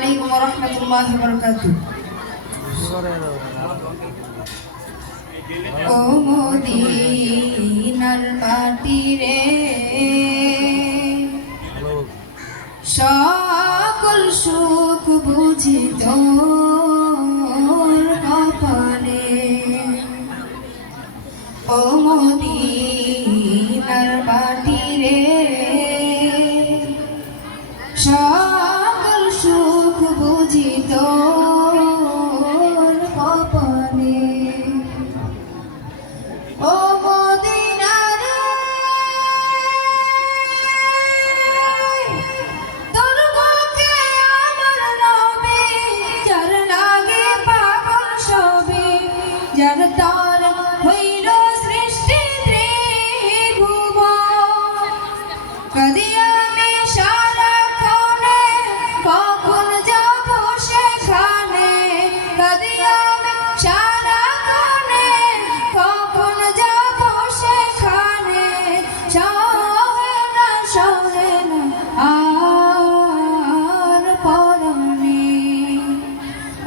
আলাইকুম ওয়া রাহমাতুল্লাহি ওয়া বারাকাতুহু। ও মদিনার মাটি রে, সকল সুখ বুঝি তোর কপালে। ও মদিনার মাটি রে, সকল সুখ বুঝি তোর কপালে। ও মদিনা রে, তোর বুকে আমার নবী, যার লাগে পাগল সবে, যার তার হইল সৃষ্টি ত্রিভুবন। কদি আমি সারাক্ষণে কখন যাব সেখানে, কদি আমি সারাক্ষণে কখন যাব সেখানে, সহে না আর পরনে।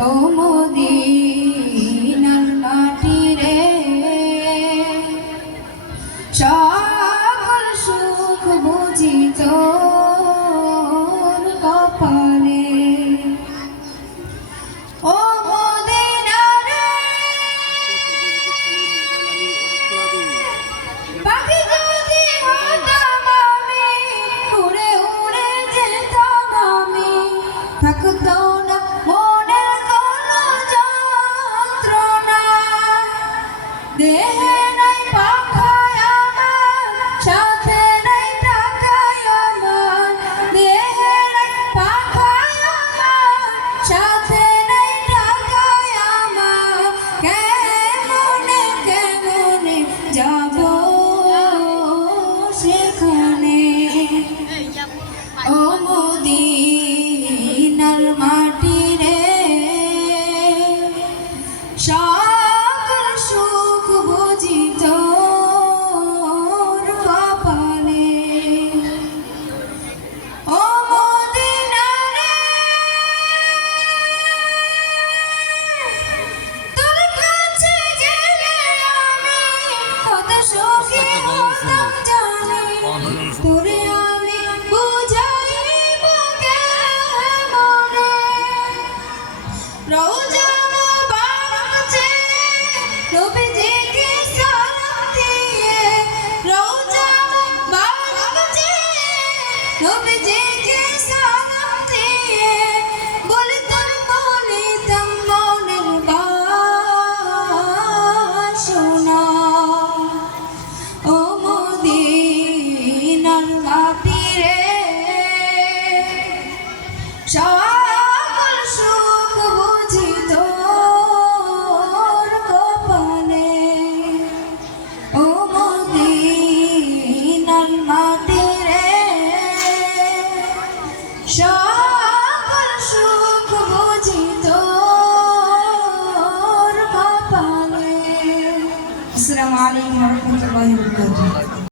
ও মদিনার মাটি রে, সকল সুখ বুঝি তোর কপালে। ও মদিনা রে, পাখি যদি হতাম আমি, উড়ে উড়ে যেতাম আমি, থাকতো না মনের কোনো যন্ত্রণা। দেহে নাই পাখায় আমার, সাথে নাই টাকায় আমার, দেহে নাই পাখায় আমার, সাথে নাই টাকায় আমার, কেমনে কেমনে যাব সেখানে। ও মদিনার মাটি রে, সকল সুখ বুঝি তোর কপালে। ও মদিনা রে, তোর কাছে গেলে আমি কত সুখী হতাম জানি, তোরে আমি বুঝাইব কেমনে। রোজা মুবারক চেয়ে নবীজিকে সালাম দিয়ে, রোজা মুবারক চেয়ে নবীজিকে সালাম দিয়ে, বলিতাম মনের বাসনা। ও মদিনার মাটি রে, সকল সুখ বুঝি তোর কপালে। ও মদিনার মাটি রে, সকল সুখ বুঝি তোর কপালে। আসসালামু আলাইকুম ওয়া রাহমাতুল্লাহি ওয়া বারাকাতুহু।